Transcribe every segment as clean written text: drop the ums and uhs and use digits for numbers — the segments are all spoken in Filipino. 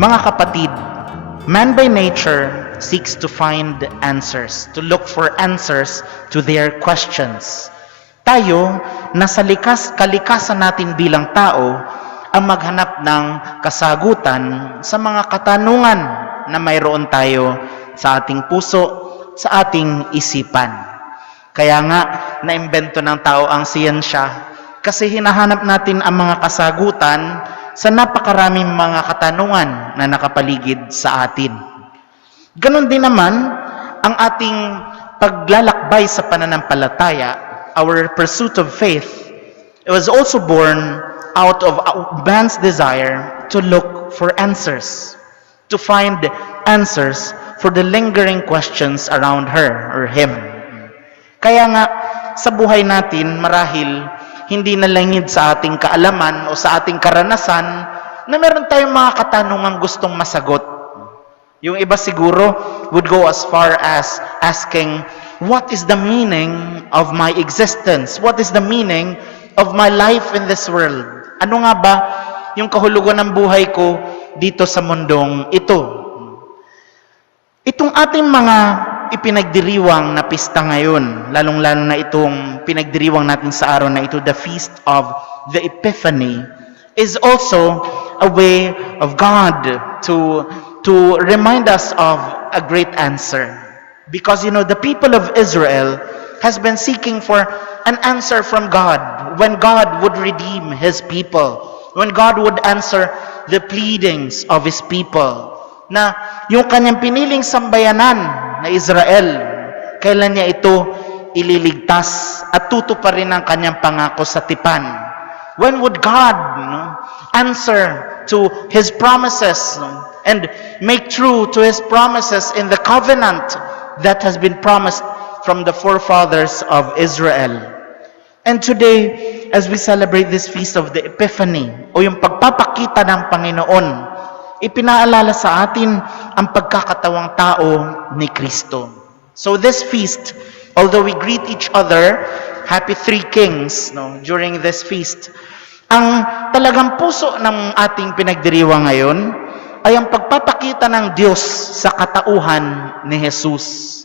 Mga kapatid, man by nature seeks to find answers, to look for answers to their questions. Tayo, nasa kalikasan natin bilang tao, ang maghanap ng kasagutan sa mga katanungan na mayroon tayo sa ating puso, sa ating isipan. Kaya nga, naimbento ng tao ang siyensya kasi hinahanap natin ang mga kasagutan sa napakaraming mga katanungan na nakapaligid sa atin. Ganon din naman ang ating paglalakbay sa pananampalataya, our pursuit of faith. It was also born out of man's desire to look for answers, to find answers for the lingering questions around her or him. Kaya nga, sa buhay natin, marahil, hindi nalangid sa ating kaalaman o sa ating karanasan na meron tayong mga katanungang gustong masagot. Yung iba siguro would go as far as asking, what is the meaning of my existence? What is the meaning of my life in this world? Ano nga ba yung kahulugan ng buhay ko dito sa mundong ito? Itong ating mga ipinagdiriwang na pista ngayon, lalong-lalo na itong pinagdiriwang natin sa araw na ito, the Feast of the Epiphany, is also a way of God to remind us of a great answer. Because, the people of Israel has been seeking for an answer from God when God would redeem His people, when God would answer the pleadings of His people, na yung kanyang piniling sambayanan na Israel, kailan niya ito ililigtas at tutuparin ang kanyang pangako sa tipan. When would God answer to His promises and make true to His promises in the covenant that has been promised from the forefathers of Israel? And today, as we celebrate this Feast of the Epiphany, o yung pagpapakita ng Panginoon, ipinaalala sa atin ang pagkakatawang tao ni Kristo. So this feast, although we greet each other, Happy Three Kings, during this feast, ang talagang puso ng ating pinagdiriwang ngayon ay ang pagpapakita ng Diyos sa katauhan ni Jesus.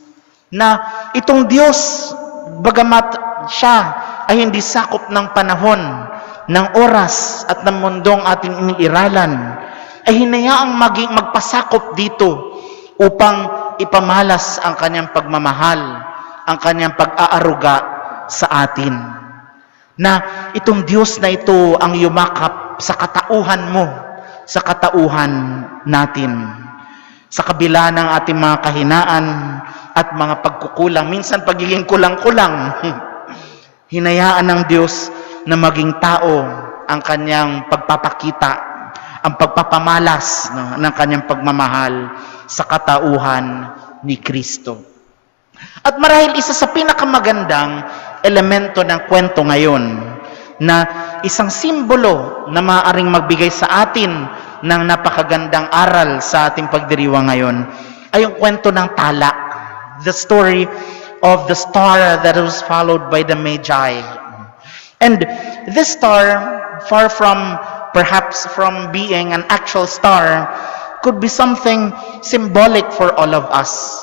Na itong Diyos, bagamat siya ay hindi sakop ng panahon, ng oras at ng mundong ating iniiralan, ay hinayaang magpasakop dito upang ipamalas ang kanyang pagmamahal, ang kanyang pag-aaruga sa atin. Na itong Diyos na ito ang yumakap sa katauhan mo, sa katauhan natin. Sa kabila ng ating mga kahinaan at mga pagkukulang, minsan pagiging kulang-kulang, hinayaan ng Diyos na maging tao ang kanyang pagpapakita, ang pagpapamalas ng kanyang pagmamahal sa katauhan ni Kristo. At marahil isa sa pinakamagandang elemento ng kwento ngayon na isang simbolo na maaaring magbigay sa atin ng napakagandang aral sa ating pagdiriwang ngayon ay yung kwento ng tala, the story of the star that was followed by the Magi. And this star, far from perhaps from being an actual star, could be something symbolic for all of us.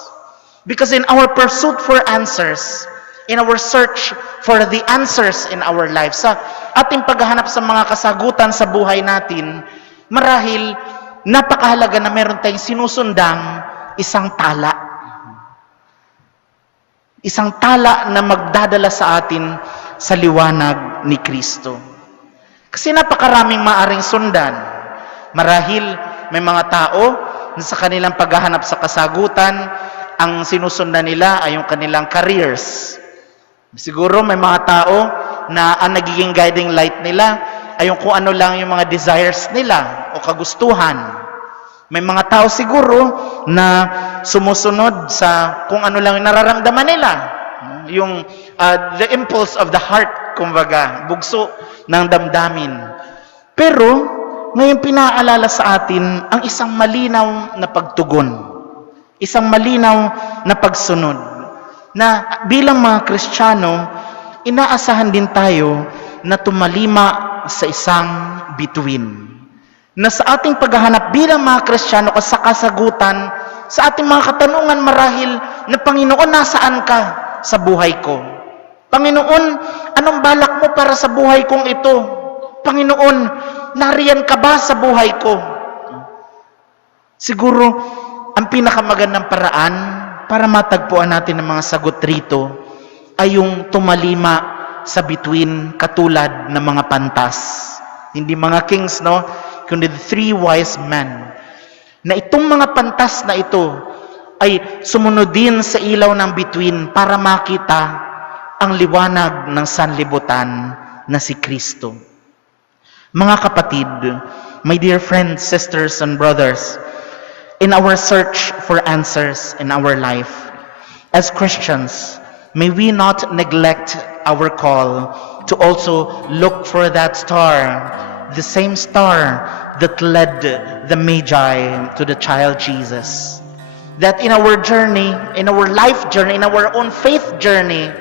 Because in our pursuit for answers, in our search for the answers in our lives, sa ating paghahanap sa mga kasagutan sa buhay natin, marahil napakahalaga na meron tayong sinusundang isang tala. Isang tala na magdadala sa atin sa liwanag ni Kristo. Kasi napakaraming maaring sundan. Marahil may mga tao na sa kanilang paghahanap sa kasagutan, ang sinusundan nila ay yung kanilang careers. Siguro may mga tao na ang nagiging guiding light nila ay yung kung ano lang yung mga desires nila o kagustuhan. May mga tao siguro na sumusunod sa kung ano lang yung nararamdaman nila. Yung the impulse of the heart, kumbaga, bugso ng damdamin. Pero, ngayon pinaalala sa atin ang isang malinaw na pagtugon. Isang malinaw na pagsunod. Na bilang mga Kristiyano, inaasahan din tayo na tumalima sa isang bituin. na sa ating paghahanap bilang mga Kristiyano sa kasagutan, sa ating mga katanungan marahil na Panginoon, nasaan ka sa buhay ko? Panginoon, anong balak mo para sa buhay kong ito? Panginoon, nariyan ka ba sa buhay ko? Siguro, ang pinakamagandang paraan para matagpuan natin ang mga sagot rito ay yung tumalima sa bituin katulad ng mga pantas. Hindi mga kings, no? Kundi the three wise men. Na itong mga pantas na ito ay sumunod din sa ilaw ng bituin para makita ang liwanag ng sanlibutan na si Kristo. Mga kapatid, my dear friends, sisters, and brothers, in our search for answers in our life, as Christians, may we not neglect our call to also look for that star, the same star that led the Magi to the child Jesus. That in our journey, in our life journey, in our own faith journey,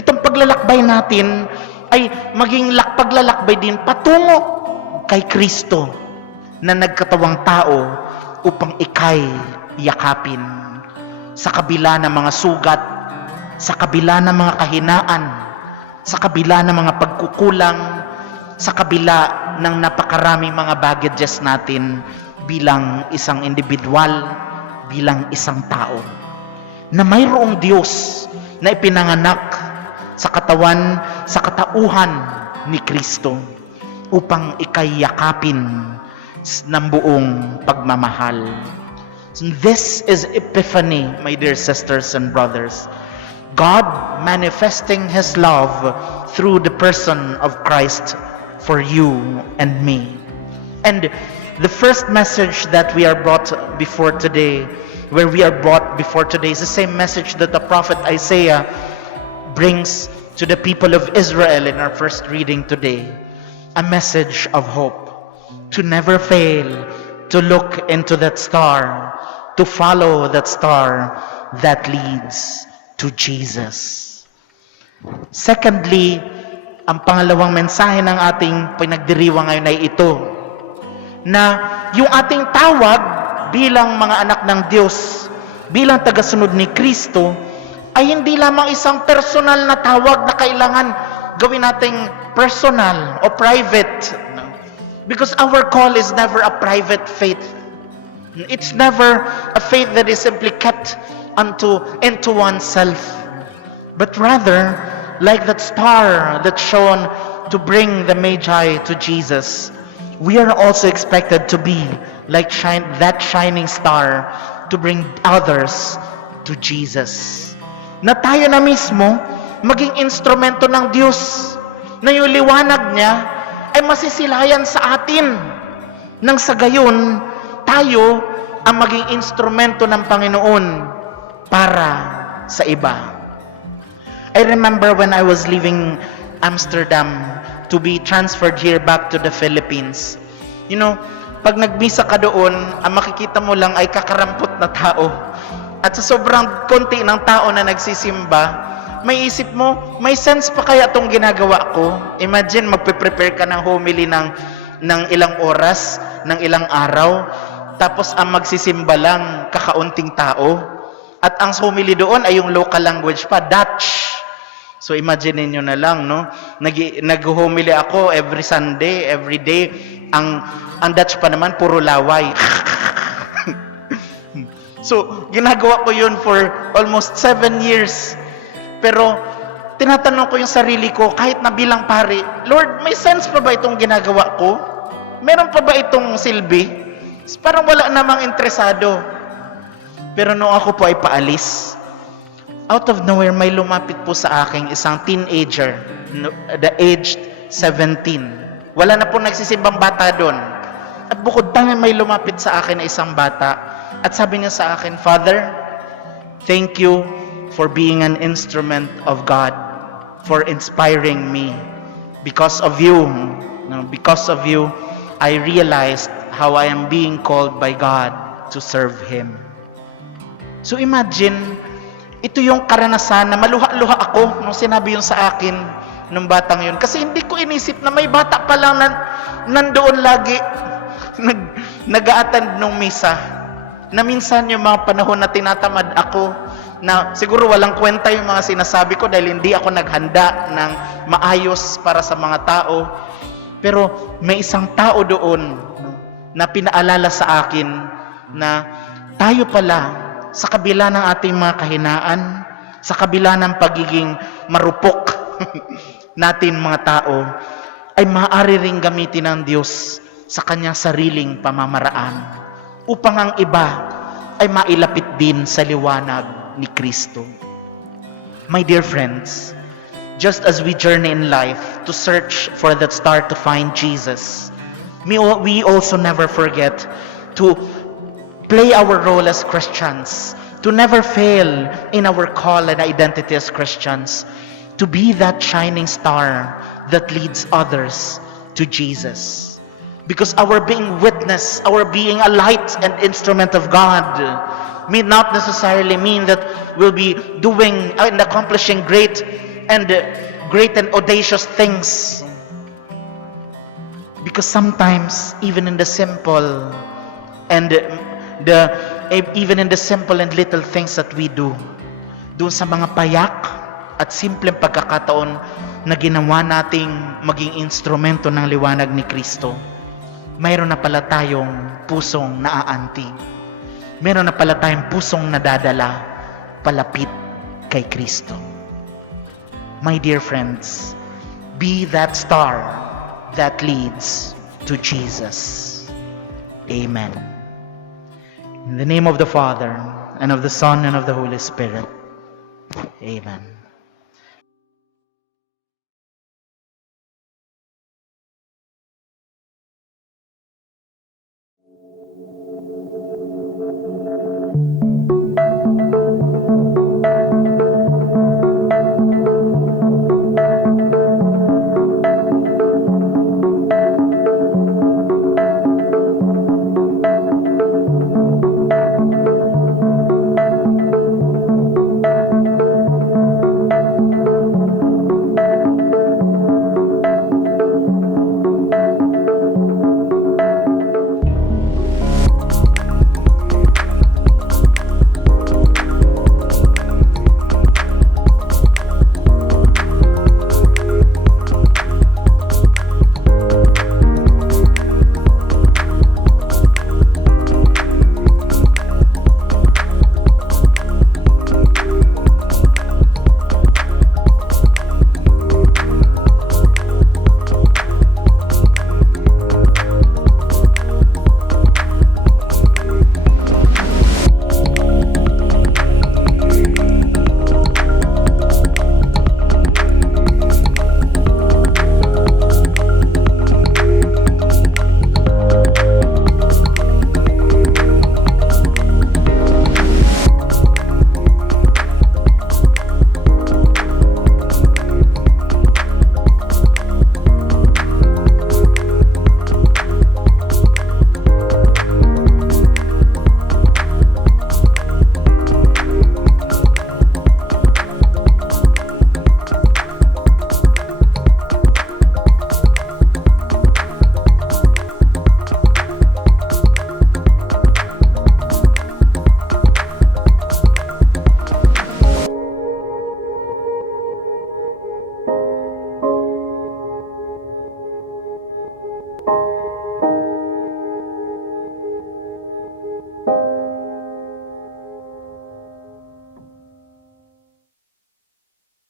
itong paglalakbay natin ay maging paglalakbay din patungo kay Kristo na nagkatawang tao upang ikay yakapin sa kabila ng mga sugat, sa kabila ng mga kahinaan, sa kabila ng mga pagkukulang, sa kabila ng napakaraming mga baggages natin bilang isang individual, bilang isang tao, na mayroong Diyos na ipinanganak sa katawan, sa katauhan ni Kristo upang ikay yakapin ng buong pagmamahal. So this is Epiphany, my dear sisters and brothers. God manifesting His love through the person of Christ for you and me. And the first message that we are brought before today, is the same message that the prophet Isaiah brings to the people of Israel in our first reading today. A message of hope. To never fail to look into that star, to follow that star that leads to Jesus. Secondly, ang pangalawang mensahe ng ating pinagdiriwang ngayon ay ito, na yung ating tawag bilang mga anak ng Diyos, bilang tagasunod ni Kristo, ay hindi lamang isang personal na tawag na kailangan gawin nating personal o private. Because our call is never a private faith. It's never a faith that is simply kept into oneself. But rather, like that star that shone to bring the Magi to Jesus, we are also expected to be like that shining star to bring others to Jesus. Na tayo na mismo maging instrumento ng Diyos, na yung liwanag niya ay masisilayan sa atin, nang sa gayon tayo ang maging instrumento ng Panginoon para sa iba. I remember when I was leaving Amsterdam to be transferred here back to the Philippines. You know, pag nagmisa ka doon, ang makikita mo lang ay kakarampot na tao. At sa sobrang konti ng tao na nagsisimba, may isip mo, may sense pa kaya itong ginagawa ko? Imagine, magpe-prepare ka ng homily ng ilang oras, ng ilang araw, tapos ang magsisimba lang, kakaunting tao. At ang homily doon ay yung local language pa, Dutch. So imagine niyo na lang, no? Nag-homily ako every Sunday, every day. Ang Dutch pa naman, puro laway. So, ginagawa ko yun for almost 7 years. Pero, tinatanong ko yung sarili ko, kahit na bilang pari, Lord, may sense pa ba itong ginagawa ko? Meron pa ba itong silbi? Parang wala namang interesado. Pero nung ako po ay paalis, out of nowhere, may lumapit po sa akin isang teenager, the aged 17. Wala na po nagsisimbang bata doon. At bukod pa may lumapit sa akin na isang bata. At sabi niya sa akin, Father, thank you for being an instrument of God, for inspiring me. Because of you, I realized how I am being called by God to serve Him. So imagine, ito yung karanasan na maluha-luha ako nung sinabi yun sa akin nung batang yun. Kasi hindi ko inisip na may bata pa lang nandoon lagi. nag-a-attend ng misa, na minsan yung mga panahon na tinatamad ako, na siguro walang kwenta yung mga sinasabi ko dahil hindi ako naghanda ng maayos para sa mga tao. Pero may isang tao doon na pinaalala sa akin na tayo pala, sa kabila ng ating mga kahinaan, sa kabila ng pagiging marupok natin mga tao, ay maaari ring gamitin ng Diyos sa kanyang sariling pamamaraan upang ang iba ay mailapit din sa liwanag ni Kristo. My dear friends, just as we journey in life to search for that star to find Jesus, we also never forget to play our role as Christians, to never fail in our call and identity as Christians, to be that shining star that leads others to Jesus. Because our being witness, our being a light and instrument of God, may not necessarily mean that we'll be doing and accomplishing great and audacious things. Because sometimes, even in the simple and little things that we do, doon sa mga payak at simpleng pagkakataon na ginawa nating maging instrumento ng liwanag ni Kristo, mayroon na pala tayong pusong naaanti. Mayroon na pala tayong pusong nadadala palapit kay Kristo. My dear friends, be that star that leads to Jesus. Amen. In the name of the Father, and of the Son, and of the Holy Spirit. Amen.